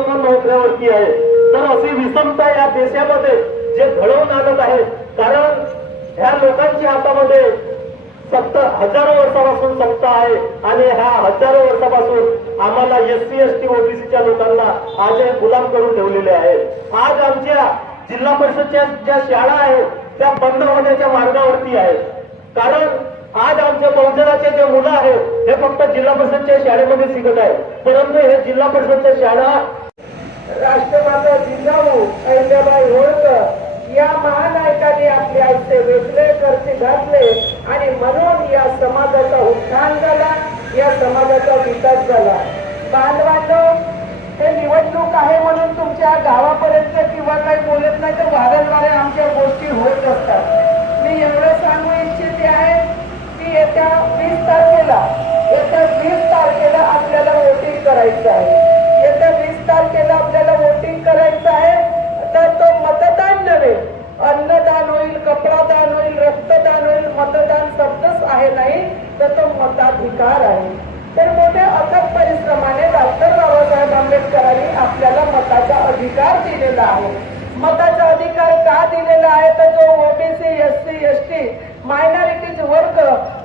लोक नोकऱ्यावरती आहे. तर अशी विषमता या देशामध्ये जे घडवून आणत आहे कारण ह्या लोकांच्या हातामध्ये सत्तर हजारो वर्षापासून सत्ता आहे आणि ह्या हजारो वर्षापासून आम्हाला एस सी एस टी ओबीसीच्या लोकांना आज गुलाम करून ठेवलेले आहे आज आमच्या जिल्हा परिषदच्या ज्या शाळा आहेत त्या बंद होण्याच्या मार्गावरती आहेत. कारण आज आमच्या बहुजनाचे जे मुलं आहेत हे फक्त जिल्हा परिषदच्या शाळेमध्ये शिकत आहेत. परंतु हे जिल्हा परिषदच्या शाळा राष्ट्रमाता जिजाऊ अहिल्याबाई होळकर या महानायकाने आपले आयुष्य वेगळे करते घातले आणि म्हणून या समाजाचा उत्थान झाला या समाजाचा विकास झाला. बांधवांनो हे निवडणूक आहे म्हणून तुमच्या गावापर्यंत किंवा काही बोलत नाही तर वारंवार आमच्या गोष्टी होत असतात. मी एवढं सांगू इच्छिते आहे की येत्या वीस तारखेला येत्या वीस तारखेला आपल्याला वोटिंग करायचं आहे. तारखेला आपल्याला वोटिंग करायचं आहे तर तो मतदान नव्हे. अन्नदान होईल कपडादान होईल रक्तदान होईल मतदान शब्दच आहे नाही तर तो मताधिकार आहे. तर मोठ्या अथक परिश्रमाने डॉक्टर बाबासाहेब आंबेडकरांनी आपल्याला मताचा अधिकार दिलेला आहे. मताचा अधिकार का दिलेला आहे? तर जो OBC S C S T minorities वर्ग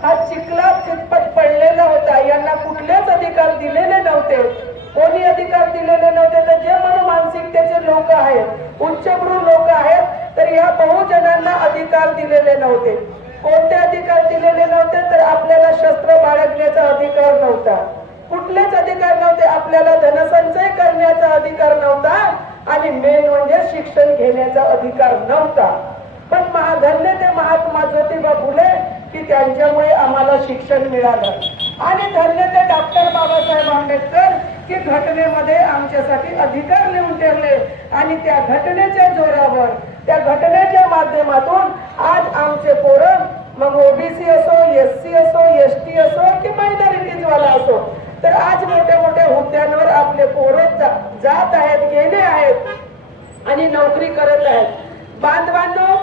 हा चिखलात चितपट पडलेला होता. यांना कुठलेच अधिकार दिलेले नव्हते. कोणी अधिकार दिलेले नव्हते तर जे मनमानसिकतेचे लोक आहेत उच्चभ्रू लोक आहेत तर या बहुजनांना अधिकार दिलेले नव्हते. कोणते अधिकार दिलेले नव्हते तर आपल्याला शस्त्र बाळगण्याचा अधिकार नव्हता. कुठलेच अधिकार नव्हते आपल्याला धनसंचय करण्याचा अधिकार नव्हता आणि मेन म्हणजे शिक्षण घेण्याचा अधिकार नव्हता. पण महा- धन्य ते महात्मा ज्योतिबा फुले की त्यांच्यामुळे आम्हाला शिक्षण मिळालं. आणि धन्य ते डॉक्टर बाबासाहेब आंबेडकर की घटनेमध्ये आमच्यासाठी अधिकार लिहून ठेवले. आणि त्या घटनेच्या जोरावर त्या घटनेच्या माध्यमातून आज आमचे पोरं मग ओबीसी असो एस सी असो एस टी असो की मायनॉरिटीजवाला असो तर आज मोठ्या मोठ्या हुद्द्यांवर आपले पोरं जात आहेत गेले आहेत आणि नोकरी करत आहेत. बांधवांनो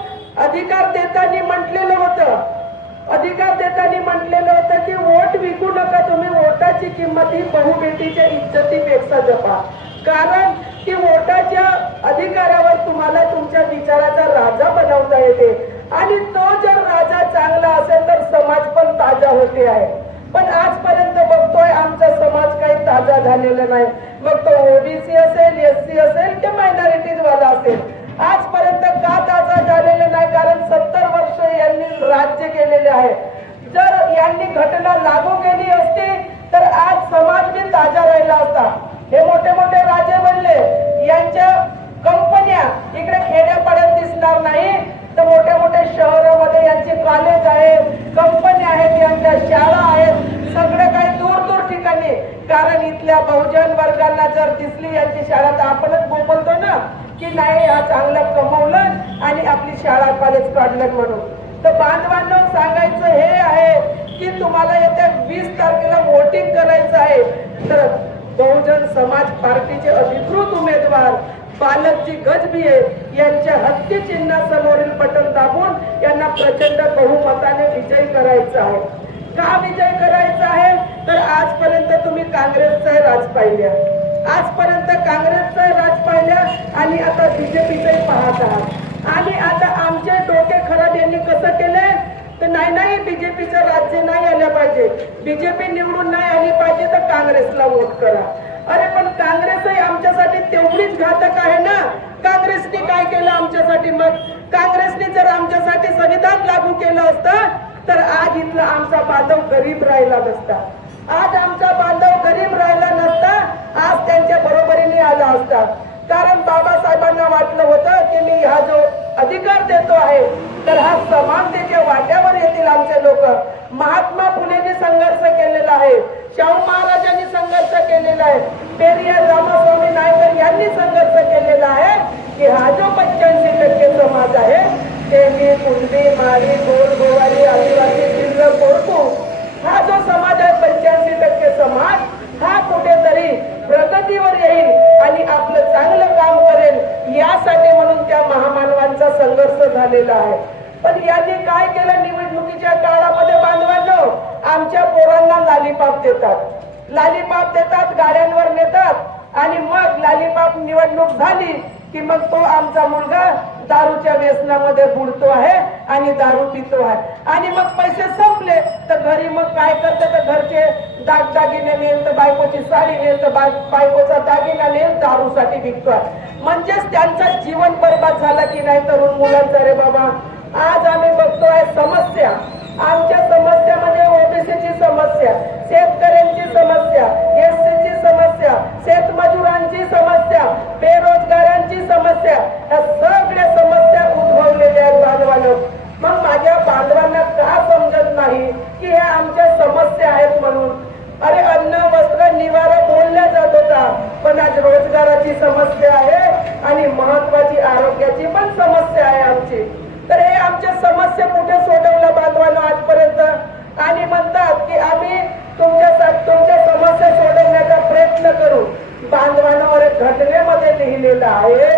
अधिकार देताना म्हटलेलं होतं अधिकार देताना म्हटलेलं होतं की वोट विकू नका तुम्ही वोटाची किंमत ही बहुबेटीच्या इज्जतीपेक्षा जपा. कारण की वोटाच्या अधिकारावर तुम्हाला तुमच्या विचाराचा राजा बनवता येते. आणि तो जर राजा चांगला असेल तर समाज पण ताजा होते आहे. पण आजपर्यंत बघतोय आमचा समाज काही ताजा झालेला नाही. मग तो ओबीसी असेल एस सी असेल की मायनॉरिटीज वाला असेल. आजपर्यंत का ताजा झालेला नाही कारण सत्तर वर्ष यांनी राज्य केलेले आहे जर यांनी घटना लागू केली असती तर आज समाज बी ताजा राहिला असता हे मोठे मोठे राजे बनले यांच्या कंपन्या इकडे खेड्यापाड्यात दिसणार नाही तर मोठ्या मोठ्या शहरामध्ये यांचे कॉलेज आहेत कंपन्या आहेत यांच्या शाळा आहेत सगळं काही दूर दूर ठिकाणी कारण इथल्या बहुजन वर्गांना जर दिसली यांची शाळा तर आपणच बोंबलतो ना? की नाही हा चांगलं कमवलं आणि आपली शाळा कॉलेज काढलं म्हणून. तर बांधवांना सांगायचं हे आहे की तुम्हाला येत्या वीस तारखेला वोटिंग करायचं आहे. तर बहुजन समाज पार्टीचे अधिकृत उमेदवार बालकजी गजबिये यांच्या हत्ती चिन्हासमोरील बटन दाबून यांना प्रचंड बहुमताने विजय करायचा आहे. का विजय करायचा आहे? तर आजपर्यंत तुम्ही काँग्रेसचा राज पाहिल्या आजपर्यंत काँग्रेसचं राज पाहिल्या आणि आता बीजेपीचंही पाहत आहात. आणि आता आमचे डोके खराब यांनी कसं केलंय? तर नाही नाही बीजेपीचं राज्य नाही आलं पाहिजे. बीजेपी निवडून नाही आली पाहिजे तर काँग्रेसला वोट करा. अरे पण काँग्रेसही आमच्यासाठी तेवढीच घातक आहे ना? काँग्रेसने काय केलं आमच्यासाठी मग? काँग्रेसने जर आमच्यासाठी संविधान लागू केलं असतं तर आज इथला आमचा बांधव गरीब राहिला नसता. आज आमचा बांधव गरीब राहिला नसता आज आला कारण बाबासाहेबांना वाटलं होतं की मी हा जो अधिकार देतो आहे तर हा समानतेच्या वाट्यावर येतील आमचे लोक. महात्मा फुलेंनी संघर्ष केलेला आहे शाहू महाराजांनी संघर्ष केलेला आहे पेरियार रामास्वामी नायकर यांनी संघर्ष केलेला आहे की हा जो पंच्याऐंशी टक्के समाज आहे ते मी कुणबी माळी गोर गोवारी आदिवासी जिल्हा कोरकू हा जो समाज आहे पंच्याऐंशी टक्के समाज हा कुठेतरी प्रगतीवर येईल आणि आपलं चांगलं काम करेल यासाठी म्हणून त्या महामानवांचा संघर्ष झालेला आहे. पण यांनी काय केलं निवडणुकीच्या काळामध्ये बांधवांनो? आमच्या पोरांना लालीपाप देतात. लालीपाप देतात गाड्यांवर नेतात. आणि मग लालीपाप निवडणूक झाली की मग तो आमचा मुलगा दारूच्या व्यसनामध्ये बुडतो आहे आणि दारू पितो आहे. आणि मग पैसे संपले तर घरी मग काय करतात तर घरचे दाग दागिने नेल तर बायकोची साडी नेल तर बायकोचा दागिना नेल दारूसाठी विकतोय. म्हणजेच त्यांचा जीवन बरबाद झाला की नाही तरुण मुलांचा? रे बाबा आज आम्ही बघतोय समस्या. आमच्या समस्यामध्ये ओबीसीची समस्या शेतकऱ्यांची समस्या एस समस्या शेतमजुरांची समस्या बेरोजगारांची समस्या या सगळ्या समस्या उद्भवलेल्या आहेत बांधवानं मग माझ्या बांधवांना का समजत नाही की ह्या आमच्या समस्या आहेत म्हणून अरे अन्न वस्त्र निवारा बोलल्या जात होता पण आज रोजगाराची समस्या आहे आणि महत्वाची आरोग्याची पण समस्या आहे आमची तर हे आमच्या समस्या कुठे सोडवल्या बांधवानं आजपर्यंत आणि म्हणतात की आम्ही तुमच्या तुमच्या समस्या सोडवण्याचा प्रयत्न करू बांधवांवर घटनेमध्ये लिहिलेलं आहे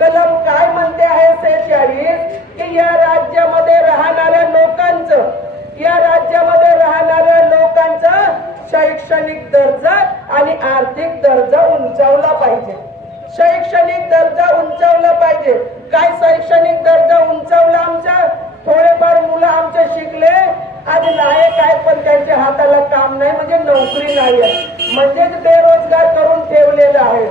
कलम काय म्हणते आहे सेहेचाळीस की या राज्यामध्ये राहणाऱ्या लोकांचं या राज्यामध्ये राहणाऱ्या लोकांचा शैक्षणिक दर्जा आणि आर्थिक दर्जा उंचावला पाहिजे शैक्षणिक दर्जा उंचावला पाहिजे काय शैक्षणिक दर्जा उंचावला आमच्या थोडेफार मुलं आमचे शिकले आज लायक आहेत पण त्यांच्या हाताला काम नाही म्हणजे नोकरी नाही आहे. म्हणजेच बेरोजगार करून ठेवलेलं आहे.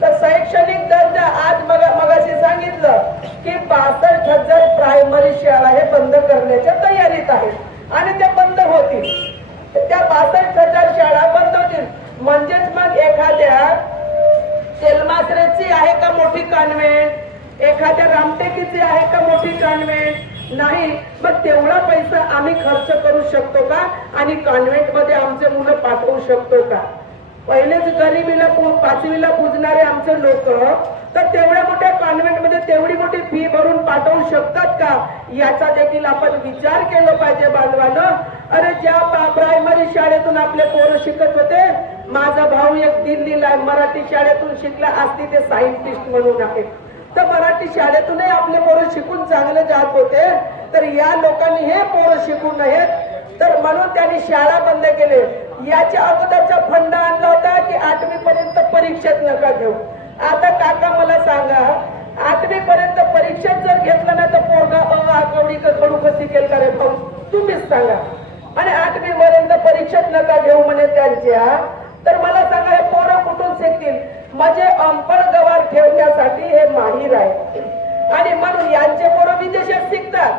तर शैक्षणिक दर्जा आज मग मगाशी सांगितलं की बासष्ट हजार प्रायमरी शाळा हे बंद करण्याच्या तयारीत आहेत. आणि त्या बंद होतील. त्या बासष्ट हजार शाळा बंद होतील. म्हणजेच मग एखाद्या तेलमासरेची आहे का मोठी कॉन्व्हेंट एखाद्या रामटेकीची आहे का मोठी कॉन्व्हेंट नाही मग तेवढा पैसा आम्ही खर्च करू शकतो का? आणि कॉन्व्हेंटमध्ये आमचे मुलं पाठवू शकतो का? पहिलेच गरिबीला पाचवीला पुजणारे आमचे लोक तर तेवढ्या मोठ्या कॉन्व्हेंटमध्ये तेवढी मोठी फी भरून पाठवू शकतात का? याचा देखील आपण विचार केला पाहिजे बांधवानं अरे ज्या प्रायमरी शाळेतून आपले पोरं शिकत होते माझा भाऊ एक दिल्लीला मराठी शाळेतून शिकला आज ते सायंटिस्ट म्हणून आहे. तर मराठी शाळेतूनही आपले पोरं शिकून चांगले जात होते तर या लोकांनी हे पोरं शिकू नयेत तर म्हणून त्यांनी शाळा बंद केले. याच्या अगोदरचा फंड आणला होता की आठवी पर्यंत परीक्षेत नका घेऊ. आता काका मला सांगा आठवी पर्यंत परीक्षेत जर घेतलं ना तर पोरगा अ आकवडी कशी केल का रे भाऊ तुम्हीच सांगा. आणि आठवी पर्यंत परीक्षेत नका घेऊ म्हणे त्यांच्या. तर मला सांगा हे पोरं कुठून शिकतील? माझे अंपळ गवार ठेव. हे आहे. आणि म्हणून यांचे पोरं विदेशात शिकतात.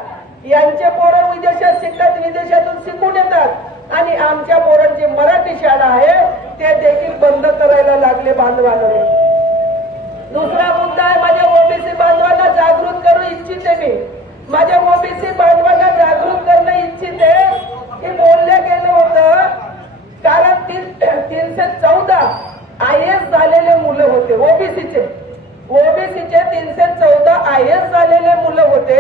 यांचे पोरं विदेशात शिकतात विदेशातून शिकून येतात. आणि आमच्या पोरांची मराठी शाळा आहे ते देखील बंद करायला लागले बांधवांना दुसरा मुद्दा आहे माझ्या ओबीसी बांधवांना जागृत करू इच्छिते मी. माझ्या ओबीसी बांधवांना जागृत करणं इच्छिते. की बोललं गेलं होतं कारण तीन तीनशे चौदा आय एस झालेले मुलं होते ओबीसीचे. ओबीसीचे तीनशे चौदा आय एस झालेले मुलं होते.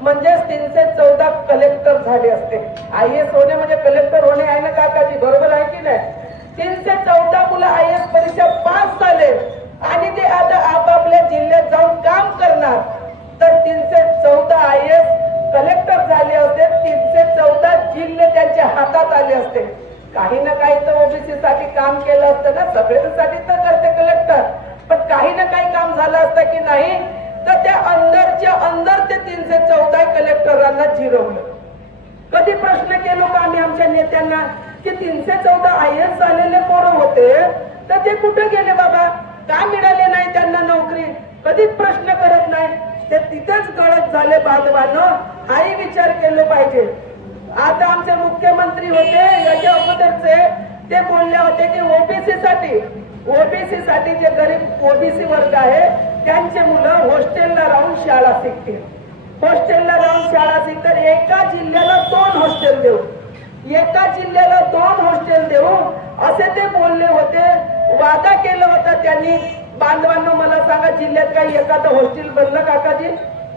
म्हणजेच तीनशे चौदा कलेक्टर झाले असते. आय एस होणे म्हणजे कलेक्टर होणे आहे ना काकाजी? बरोबर आहे की नाही? तीनशे चौदा मुलं आय एस परीक्षा पास झाले आणि ते आता आपापल्या जिल्ह्यात जाऊन काम करणार तर तीनशे चौदा आय एस कलेक्टर झाले असते तीनशे चौदा जिल्हे त्यांच्या हातात आले असते काही ना काही तर ओबीसी साठी काम केलं असतं ना सगळ्यांसाठी तर करते कलेक्टर पण काही ना काही काम झालं असतं की नाही तर त्या अंदरच्या अंदर ते तीनशे चौदा कलेक्टरांना जिरवलं कधी प्रश्न केलो का आम्ही आमच्या नेत्यांना की तीनशे चौदा आय एस झालेले पोरं होते तर ते कुठे गेले बाबा का मिळाले नाही त्यांना नोकरी कधीच प्रश्न करत नाही ते तिथेच गळत झाले बांधवानं हाही विचार केलं पाहिजे आता आमचे मंत्री होते याच्या अगोदरचे ते बोलले होते की ओबीसी साठी ओबीसी साठी जे गरीब ओबीसी वर्ग आहे त्यांचे मुलं हॉस्टेलला राहून शाळा शिकतील. हॉस्टेलला राहून शाळा शिकतात एका जिल्ह्याला दोन हॉस्टेल देऊ. एका जिल्ह्याला दोन हॉस्टेल देऊ असे ते बोलले होते. वादा केला होता त्यांनी. बांधवांना मला सांगा जिल्ह्यात काही एखादं हॉस्टेल बनलं काकाजी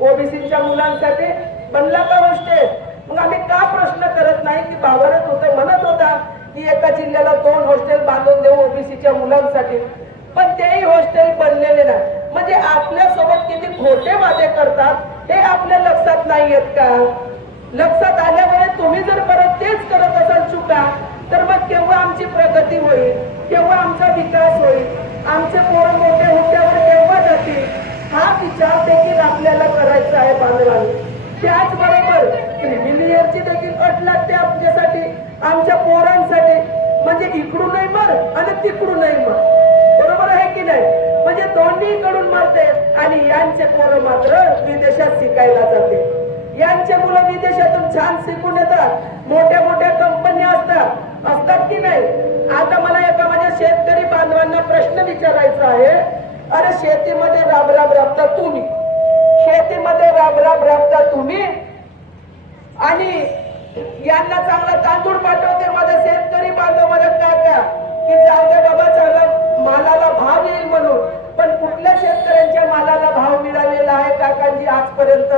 ओबीसीच्या मुलांसाठी? बनला का हॉस्टेल मग आम्ही का प्रश्न करत नाही? की बावरत होते म्हणत होता की एका जिल्ह्याला दोन हॉस्टेल बांधून देऊ ओबीसीच्या मुलांसाठी. पण तेही हॉस्टेल बनलेले नाही. म्हणजे आपल्यासोबत किती खोटे वादे करतात हे आपल्या लक्षात नाही येत का? लक्षात आल्यामुळे तुम्ही जर परत तेच करत असाल चुका तर मग केव्हा आमची प्रगती होईल? केव्हा आमचा विकास होईल? आमचे पोरं मोठ्या होत्यावर केव्हा जातील? हा विचार देखील आपल्याला करायचा आहे बांधवांनी. त्याचबरोबर क्रिमिलियरची देखील अट लागते आमच्यासाठी आमच्या पोरांसाठी. म्हणजे इकडूनही मर आणि तिकडूनही मर. बरोबर आहे की नाही? म्हणजे दोन्हीकडून मरते आणि यांचे पोरं मात्र विदेशात शिकायला जाते. यांचे मुलं विदेशातून छान शिकून येतात. मोठ्या मोठ्या कंपन्या असतात. असतात की नाही? आता मला एका माझ्या शेतकरी बांधवांना प्रश्न विचारायचा आहे. अरे शेतीमध्ये राब राब राबता तुम्ही. शेतीमध्ये राब राब राबता तुम्ही. त्यांना चांगला तांदूळ पाठवते माझ्या शेतकरी बांधव माझ्या काका. की जाऊ दे बाबा चांगला मालाला भाव येईल म्हणून. पण कुठल्या शेतकऱ्यांच्या मालाला भाव मिळालेला आहे काकांची आजपर्यंत?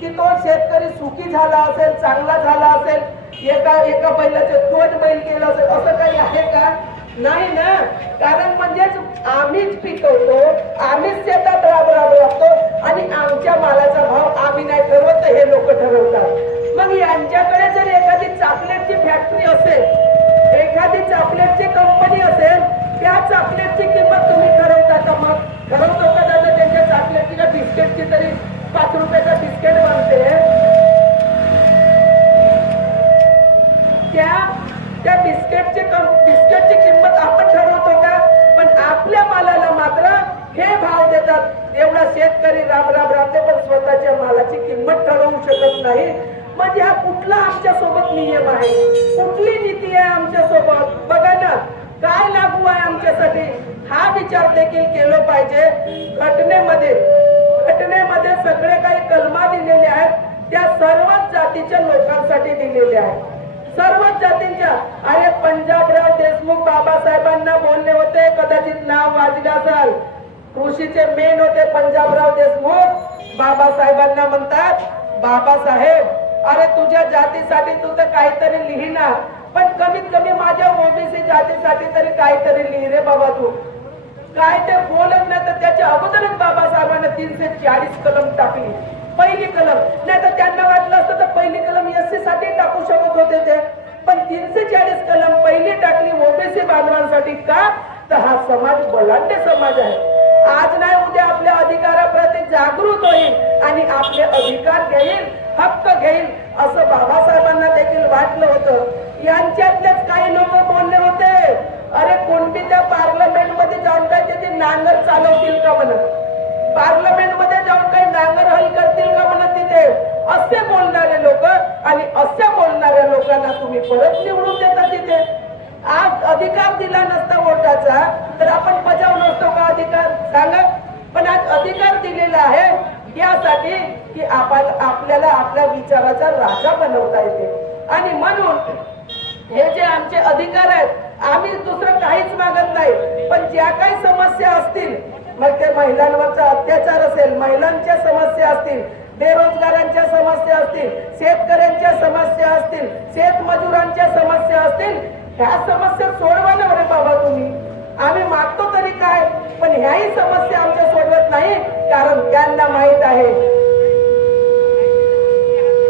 की तो शेतकरी सुखी झाला असेल चांगला झाला असेल एका एका बैलाचे दोन बैल केलं असेल असं काही आहे का? नाही ना. कारण म्हणजेच आम्हीच पिकवतो आम्हीच शेतात राब राब राबतो आणि आमच्या मालाचा भाव आम्ही नाही ठरवत हे लोक ठरवतात. मग यांच्याकडे जर चॉकलेटची फॅक्टरी असेल एखादी चॉकलेटची कंपनी असेल त्या चॉकलेटची किंमत तुम्ही ठरवता का मग? ठरवतो का दादा त्यांच्या चॉकलेटची का बिस्किटची तरी पाच रुपयाचा बिस्किट बनते त्या त्या बिस्किटची कम- बिस्किटची किंमत आपण ठरवतो का? पण आपल्या मालाला मात्र हे भाव देतात. एवढा शेतकरी राब राब राबते पण स्वतःच्या मालाची किंमत ठरवू शकत नाही. म्हणजे हा कुठला आमच्यासोबत नियम आहे? कुठली नीती आहे आमच्यासोबत? बघा ना काय लागू आहे आमच्यासाठी? हा विचार देखील केलं पाहिजे. घटनेमध्ये घटनेमध्ये सगळे काही कलमा दिलेले आहेत. त्या सर्वच जातीच्या लोकांसाठी दिलेल्या आहेत. सर्वच जातींच्या अरे पंजाबराव देशमुख बाबासाहेबांना बोलले होते कदाचित नाव वाजले असाल. कृषीचे मेन होते पंजाबराव देशमुख. बाबासाहेबांना म्हणतात बाबासाहेब अरे तुझ्या जातीसाठी तू तर काहीतरी लिहिणार. पण कमीत कमी माझ्या ओबीसी जातीसाठी तरी काहीतरी लिहि रे बाबा तू. काय ते बोलत नाही तर त्याच्या अगोदरच बाबासाहेबांना तीनशे चाळीस कलम टाकली. पहिली कलम. नाही तर त्यांना वाटलं असतं तर पहिली कलम एस सी साठी टाकू शकत होते ते. पण तीनशे चाळीस कलम पहिली टाकली ओबीसी बांधवांसाठी का? तर हा समाज बलाढ्य समाज आहे. आज नाही उद्या आपल्या अधिकाराप्रती जागृत होईल आणि आपले अधिकार घेईल. हक्क घेईल असं बाबासाहेबांना देखील वाटलं होतं. यांच्यातलेच काही लोक बोलले होते अरे कोणती त्या पार्लमेंटमध्ये जाऊन काय ते नांगर चालवतील का म्हणत? पार्लमेंटमध्ये जाऊन काही नांगर हल करतील का म्हणत तिथे? असे बोलणारे लोक आणि असे बोलणाऱ्या लोकांना तुम्ही परत निवडून देता तिथे. आज अधिकार दिला नसता वोटाचा तर आपण बजावलो नसतो का अधिकार? सांगा. पण आज अधिकार दिलेला आहे. यासाठी की आपल्याला आपल्या विचाराचा राजा बनवता येते. आणि म्हणून हे जे आमचे अधिकार आहेत आम्ही दुसरं काहीच मागत नाही. पण ज्या काही समस्या असतील मग ते महिलांवरचा अत्याचार असेल महिलांच्या समस्या असतील बेरोजगारांच्या समस्या असतील शेतकऱ्यांच्या समस्या असतील शेतमजुरांच्या समस्या असतील ह्या समस्या सोडवा ना रे बाबा तुम्ही. आम्ही मागतो तरी काय पण ह्याही समस्या आमच्या सोडवत नाही कारण त्यांना माहीत आहे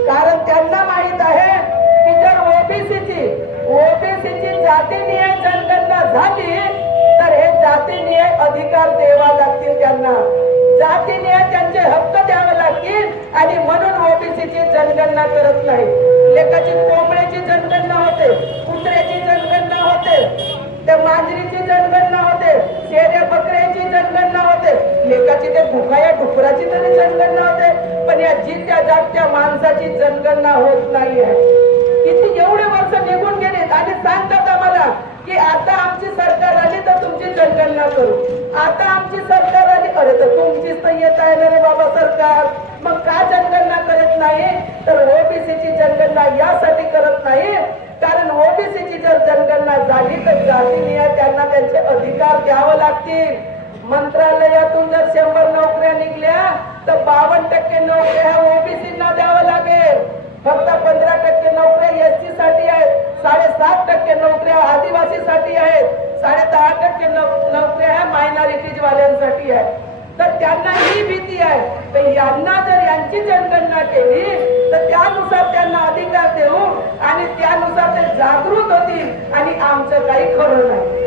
कारण त्यांना माहीत आहे की जर ओबीसीची ओबीसीची नियम जनगणना झाली तर हे जातीनिहाय अधिकार द्यावा लागतील त्यांना. जातीनिहाय त्यांचे हक्क द्यावे लागतील आणि म्हणून ओबीसीची जनगणना करत नाही. लेखाची कोंबड्याची जनगणना होते कुत्र्याची जनगणना होते त्या मांजरीची जनगणना होते शेरे बकऱ्याची जनगणना होते. लेखाची ते भुकाया डुकराची तरी जनगणना होते पण या जित्या जागच्या माणसाची जनगणना होत नाहीये. किती एवढे वर्ष निघून गेलेत आणि सांगतात आम्हाला की आता आमची सरकार आली तर तुमची जनगणना करू. आता आमची सरकार आली अरे तर तुमचीच तर येत आहे ना रे बाबा सरकार. मग का जनगणना करत नाही? तर ओबीसीची जनगणना यासाठी करत नाही. कारण ओबीसीची जर जनगणना झाली तर जातीनिहाय त्यांना त्यांचे अधिकार द्यावं लागतील. मंत्रालयातून जर शंभर नोकऱ्या निघल्या तर बावन्न टक्के नोकऱ्या ह्या ओबीसीना द्यावं लागेल. फक्त पंधरा टक्के नोकऱ्या एस सी साठी आहेत साडेसात टक्के नोकऱ्या आदिवासीसाठी आहेत साडे दहा टक्के नोकऱ्या ह्या मायनॉरिटीज वाल्यांसाठी आहेत. तर त्यांना ही भीती आहे. तर यांना जर यांची जनगणना केली तर त्यानुसार त्यांना अधिकार देऊ आणि त्यानुसार ते जागृत होतील आणि आमचं काही खरं नाही.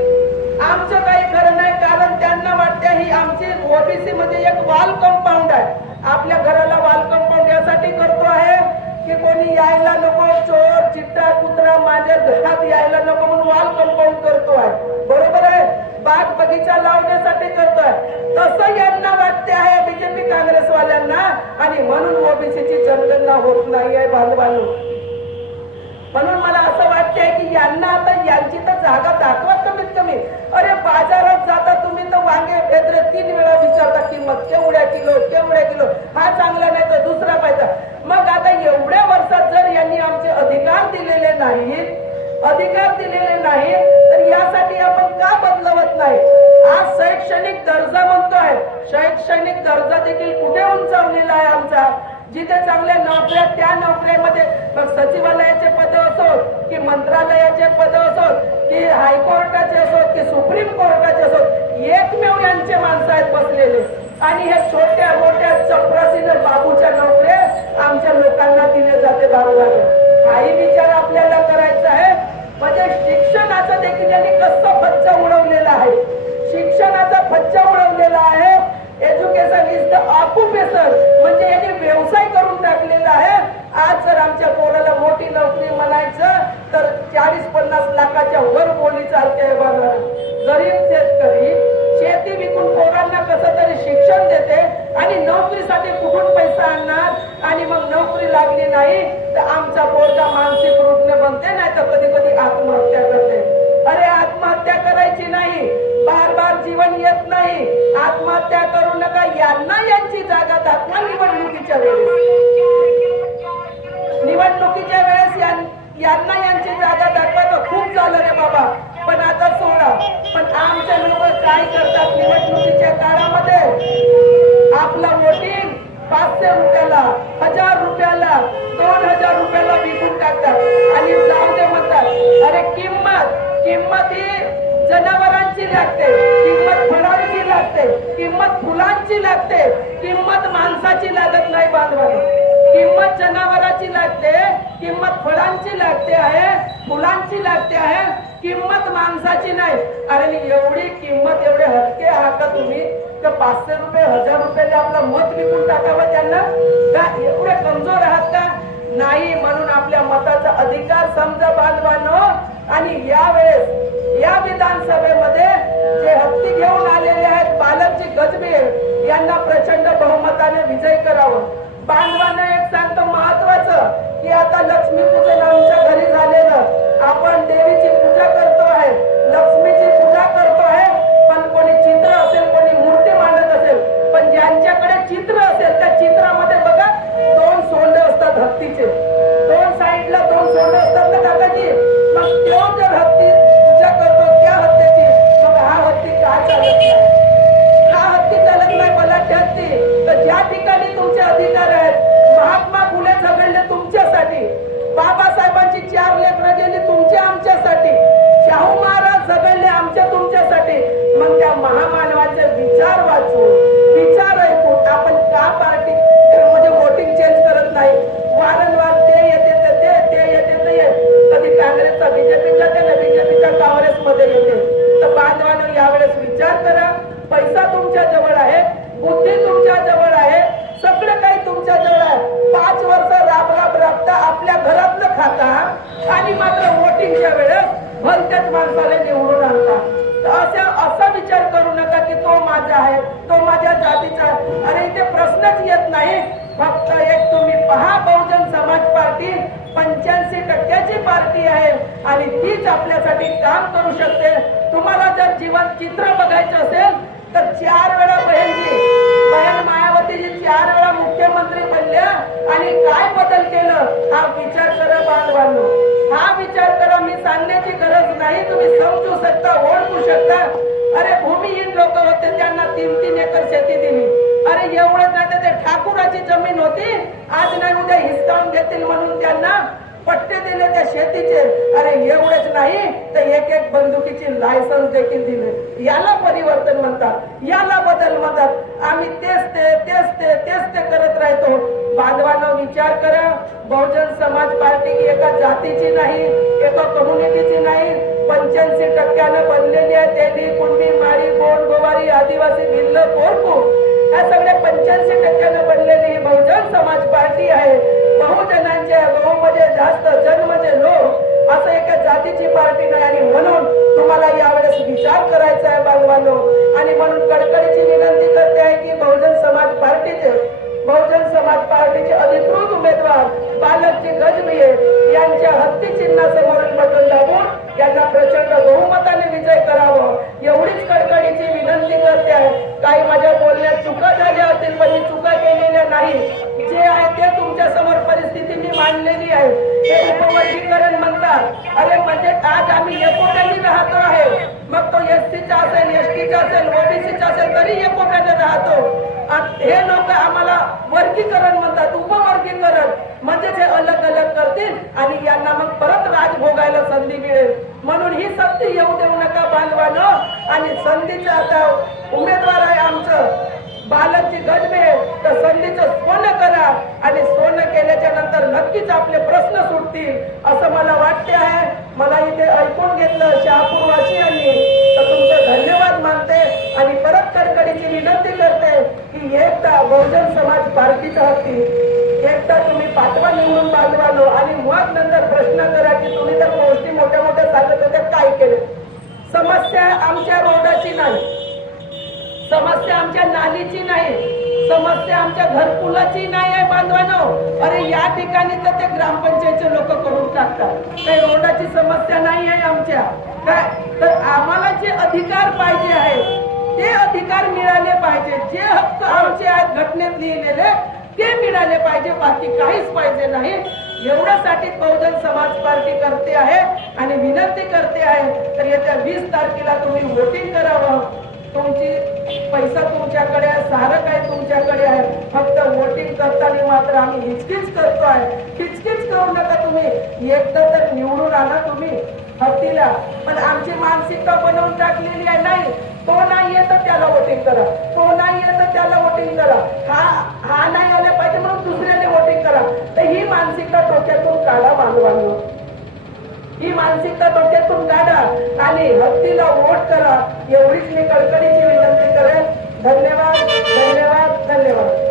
आमचं काही खरं नाही कारण त्यांना वाटते ही आमची ओबीसी मध्ये एक वाल कंपाऊंड आहे. आपल्या घराला वाल कंपाऊंड यासाठी करतो आहे की कोणी यायला नको चोर चिट्टा कुत्रा माझ्या घरात यायला नको म्हणून वाल कंपाऊंड करतो आहे. बरोबर आहे? बाग बगीचा लावण्यासाठी करतोय तसं यांना वाटते आहे बीजेपी काँग्रेसवाल्यांना आणि म्हणून ओबीसीची जनगणना होत नाही आहे बांधवांनो म्हणून मला असं वाटतंय की यांना आता यांची तर जागा दाखवत कमीत कमी अरे बाजारात जाता तुम्ही तर वांगे भेद्रे तीन वेळा विचारता किंमत केवढ्या किलो केवढ्या किलो? हा चांगला नाही तर दुसरा पाहिजे मग आता एवढ्या वर्षात जर यांनी आमचे अधिकार दिलेले नाहीत अधिकार दिलेले नाहीत तर यासाठी आपण का बदलवत नाही? आज शैक्षणिक दर्जा म्हणतोय शैक्षणिक दर्जा देखील कुठे उंचावलेला आहे आमचा? जिथे चांगल्या नोकऱ्या त्या नोकऱ्यामध्ये मग सचिवालयाचे पद असो की मंत्रालयाचे पद असोत की हायकोर्टाचे असोत की सुप्रीम कोर्टाचे असोत एकमेव यांचे माणसं आहेत बसलेले. आणि हे छोट्या मोठ्या चपरासीनं बाबूच्या नोकऱ्या आमच्या लोकांना दिले जाते बाबूला काही विचार आपल्याला करायचा आहे. म्हणजे शिक्षणाचं देखील यांनी कसं फच्च उडवलेला आहे? शिक्षणाचा फच्च उडवलेला आहे. एज्युकेशन इज द ऑक्युपेशन म्हणजे यांनी व्यवसाय करून टाकलेला आहे. आज जर आमच्या पोरा मोठी नोकरी म्हणायचं तर चाळीस पन्नास लाखाच्या वर बोली चालते बघा. गरीब शेतकरी शेती विकून पोरांना कसं तरी शिक्षण देते आणि नोकरीसाठी कुठून पैसा आणणार? आणि मग नोकरी लागली नाही तर आमचा पोरगा मानसिक रुग्ण बनते नाही तर कधी कधी आत्महत्या करते. अरे आत्महत्या करायची नाही. बार बार जीवन येत नाही. आत्महत्या करू नका. यांना यांची जागा दाखवा निवडणुकीच्या वेळेस. निवडणुकीच्या वेळेस यां- यांना यांची जागा दाखवायचं खूप झालं रे बाबा. पण आता सोडा. पण आमचे लोक काय करतात निवडणुकीच्या काळामध्ये? आपलं वोटिंग पाचशे रुपयाला हजार रुपयाला दोन हजार रुपयाला विकून टाकतात. आणि जाऊ दे म्हणतात अरे किंमत किंमत ही जनावरांची लागते. किंमत फळांची लागते. किंमत फुलांची लागते. किंमत माणसाची लागत नाही बांधवांना. किंमत जनावराची लागते किंमत फळांची लागते आहे फुलांची लागते आहे किंमत माणसाची नाही. अरे मी एवढी किंमत एवढे हलके आहात का तुम्ही? तर पाचशे रुपये हजार रुपयाला आपलं मत विकून टाकावं त्यांना? का एवढे कमजोर आहात का? नाही म्हणून आपल्या मताचा अधिकार समजा बांधवानो. आणि यावेळेस या विधानसभेमध्ये जे हत्ती घेऊन आलेले आहेत पालकची गजबे यांना प्रचंड बहुमताने विजय करावं. बांधवांना एक सांगतो महत्वाचं की आता लक्ष्मी पूजन आमच्या घरी झालेलं. आपण देवीची पूजा करतो आहे. लक्ष्मीची पूजा करतो आहे पण कोणी चित्र असेल कोणी मूर्ती मांडत असेल पण ज्यांच्याकडे चित्र असेल त्या चित्रामध्ये बघा दोन सोंड असतात हत्तीचे. दोन साईडला दोन सोंड असतात ना काकाजी? मग तो जर हत्ती पूजा करतो त्या हत्तीची मग हा हत्ती का चालत नाही? हा हत्ती चालत नाही मला हत्ती तुमचे अधिकार आहेत. महात्मा फुले झगडले तुमच्यासाठी. बाबासाहेबांची चार लेकरं गेली तुमचे आमच्यासाठी. शाहू महाराज झगडले आमच्या तुमच्यासाठी. मग त्या महामानवाचे विचार वाचून विचार ऐकून आपण का पार्टी म्हणजे वोटिंग चेंज करत नाही? वारंवार ते येते तर ते ते येते ते कधी काँग्रेसचा बीजेपीचा ते ना बीजेपीच्या काँग्रेसमध्ये येते. तर बांधवानं यावेळेस विचार करा. पैसा तुमच्या जवळ आहे बुद्धी तुमच्या जवळ आहे सगळं काही तुमच्या जवळ आहे पाच वर्ष राब राब राबता आपल्या घरातलं खाता आणि मात्र वोटिंगच्या वेळेस भलत्याच माणसाला निवडून आणता. असा असा विचार करू नका की तो माझा आहे तो माझ्या जातीचा आहे. अरे इथे प्रश्नच येत नाही. फक्त एक तुम्ही पहा बहुजन समाज पार्टी पंच्याऐंशी टक्क्याची पार्टी आहे आणि तीच आपल्यासाठी काम करू शकते. तुम्हाला जर जीवन चित्र बघायचं असेल तर चार वेळा बहिणजी चार वेळा मुख्यमंत्री बनल्या आणि काय बदल केलं हा विचार करा बांधवांनो हा विचार करा मी सांगण्याची गरज नाही तुम्ही समजू शकता ओळखू शकता. अरे भूमिहीन लोक होते त्यांना तीन तीन एकर शेती दिली. अरे एवढं नाही तर ते ठाकुराची जमीन होती. आज नाही उद्या हिसकावून घेतील म्हणून त्यांना पट्टे दिले त्या शेतीचे. अरे एवढेच नाही तर एक एक बंदुकीची लायसन्स देखील दिले. याला परिवर्तन म्हणतात याला बदल म्हणतात. आम्ही तेच तेच ते बांधवांनो विचार करा. बहुजन समाज पार्टी ही एका जातीची नाही एका कम्युनिटीची नाही. पंच्याऐंशी टक्क्यानं बनलेली आहे तेली कुणबी माळी बोन गोवारी आदिवासी भिल्ल कोरकू या सगळ्या पंच्याऐंशी टक्क्यानं बनलेली ही बहुजन समाज पार्टी आहे. बहुजनांच्या बहुमध्ये जास्त जन्मचे लोक असं एका जातीची पार्टी नाही. आणि म्हणून तुम्हाला यावेळेस विचार करायचा आहे बांधवांनो. आणि म्हणून कडकडीची विनंती करते आहे की बहुजन समाज पार्टीचे बहुजन समाज पार्टीचे अधिकृत उमेदवार बालकजी गजबिये यांच्या हत्ती चिन्हासमोर बटन दाबून त्यांना प्रचंड बहुमताने विजय करावं एवढीच कडकडीची विनंती करते आहे. काही माझ्या बोलण्यात चुका झाल्या असतील पण मी चुका केलेल्या नाही. जे आहे ते तुमच्यासमोर परिस्थिती मी मांडलेली आहे. ते उपवर्गीकरण म्हणतात. अरे म्हणजे आज आम्ही एकोट्याने राहतो आहे. मग तो एस असेल एस टीचा असेल ओबीसीचा असेल तरी एकोट्याने राहतो. हे लोक आम्हाला वर्गीकरण म्हणतात उपवर्गीकरण. म्हणजे ते अलग अलग करतील आणि यांना मग परत राज भोगायला संधी मिळेल. म्हणून ही संधी येऊ देऊ नका बांधवानं. आणि संधीचं आता उमेदवार आहे आमचं. बालकची गजबे तर संधीचं सोनं करा. आणि सोनं केल्याच्यानंतर नक्कीच आपले प्रश्न सुटतील. असं मला वाटते आहे. मला इथे ऐकून घेतलं शहापूरवासियांनी तर तुमचे धन्यवाद मानते. आणि परत कडकडीची विनंती करते की एकदा बहुजन समाज पार्टीच्या हत्ती एकदा तुम्ही पाठवा निवडून बांधवालो आणि मग नंतर प्रश्न करा की तुम्ही तर गोष्टी मोठ्या मोठ्या सांगत होत्या काय केलं? समस्या आमच्या रोडाची नाही. समस्या आमच्या नालीची नाही. समस्या आमच्या घरकुलाची नाही आहे बांधवानो. अरे या ठिकाणी तर ते ग्रामपंचायतचे लोक करून टाकतात. काही रोडाची समस्या नाही आहे आमच्या. काय? तर आम्हाला जे अधिकार पाहिजे आहे ते अधिकार मिळाले पाहिजे. जे हक्क आमचे आहेत घटनेत लिहिलेले ते मिळाले पाहिजे. बाकी काहीच पाहिजे नाही. एवढ्यासाठी बहुजन समाज पार्टी करते आहे आणि विनंती करते आहे. तर येत्या वीस तारखेला तुम्ही वोटिंग करावं. तुमची पैसा तुमच्याकडे आहे सारं काय तुमच्याकडे आहे. फक्त वोटिंग करताना मात्र आम्ही हिचकीच करतो आहे. हिचकीच करू नका तुम्ही. एकदा तर निवडून आला तुम्ही हत्तीला. पण आमची मानसिकता बनवून टाकलेली आहे नाही. तो नाही येत तर त्याला वोटिंग करा. तो नाही येत तर त्याला वोटिंग करा. हा हा नाही आला पाहिजे म्हणून दुसऱ्याने वोटिंग करा. तर ही मानसिकता डोक्यातून काढा बांधवांनो ही मानसिकता डोक्यातून काढा. आणि हत्तीला वोट करा. एवढीच मी कडकडीची विनंती करेन धन्यवाद धन्यवाद धन्यवाद.